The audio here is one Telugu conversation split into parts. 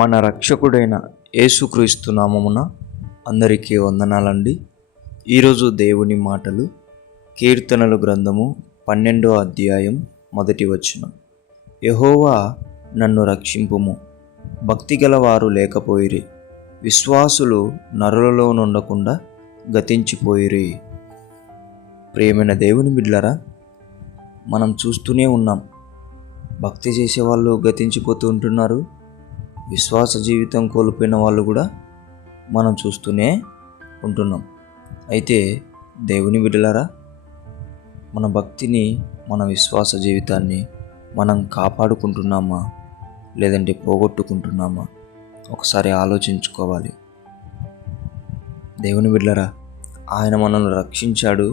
మన రక్షకుడైన యేసుక్రీస్తు నామమున అందరికీ వందనాలండి. ఈరోజు దేవుని మాటలు కీర్తనలు గ్రంథము 12వ అధ్యాయం 1వ వచనం. యెహోవా నన్ను రక్షింపుము, భక్తిగల వారు లేకపోయిరి, విశ్వాసులు నరులలో నుండకుండా గతించిపోయిరి. ప్రియమైన దేవుని బిడ్డలారా, మనం చూస్తూనే ఉన్నాం, భక్తి చేసేవాళ్ళు గతించిపోతూ ఉంటున్నారు, విశ్వాస జీవితం కోల్పోయిన వాళ్ళు కూడా మనం చూస్తూనే ఉంటున్నాం. అయితే దేవుని బిడ్డలారా, మన భక్తిని, మన విశ్వాస జీవితాన్ని మనం కాపాడుకుంటున్నామా లేదంటే పోగొట్టుకుంటున్నామా ఒకసారి ఆలోచించుకోవాలి. దేవుని బిడ్డలారా, ఆయన మనల్ని రక్షించాడు,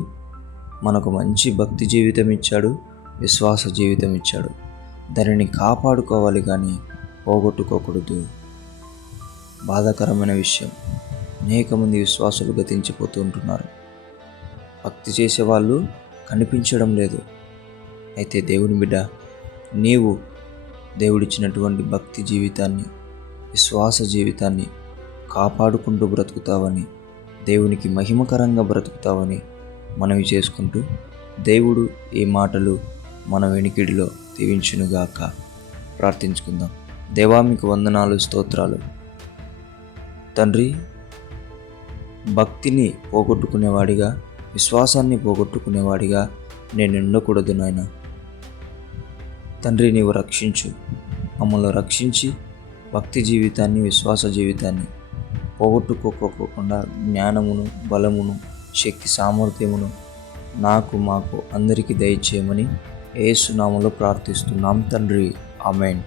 మనకు మంచి భక్తి జీవితం ఇచ్చాడు, విశ్వాస జీవితం ఇచ్చాడు. దానిని కాపాడుకోవాలి కానీ పోగొట్టుకోకూడదు. బాధాకరమైన విషయం, అనేక మంది విశ్వాసులు గతించిపోతూ ఉంటున్నారు. భక్తి చేసేవాళ్ళు కనిపించడం లేదు. అయితే దేవుని బిడ్డ, నీవు దేవుడిచ్చినటువంటి భక్తి జీవితాన్ని, విశ్వాస జీవితాన్ని కాపాడుకుంటూ బ్రతుకుతావని, దేవునికి మహిమకరంగా బ్రతుకుతావని మనవి చేసుకుంటూ, దేవుడు ఈ మాటలు మన వెనికిడిలో దీవించునుగాక. ప్రార్థించుకుందాం. దేవా, మీకు వందనాలు, స్తోత్రాలు తండ్రి. భక్తిని పోగొట్టుకునేవాడిగా, విశ్వాసాన్ని పోగొట్టుకునేవాడిగా నేను ఉండకూడదు నాయన. తండ్రి, నీవు రక్షించు, మమ్మల్ని రక్షించి భక్తి జీవితాన్ని, విశ్వాస జీవితాన్ని పోగొట్టుకోకుండా జ్ఞానమును, బలమును, శక్తి సామర్థ్యమును మాకు అందరికీ దయచేయమని యేసు నామములో ప్రార్థిస్తున్నాం తండ్రి. ఆమేన్.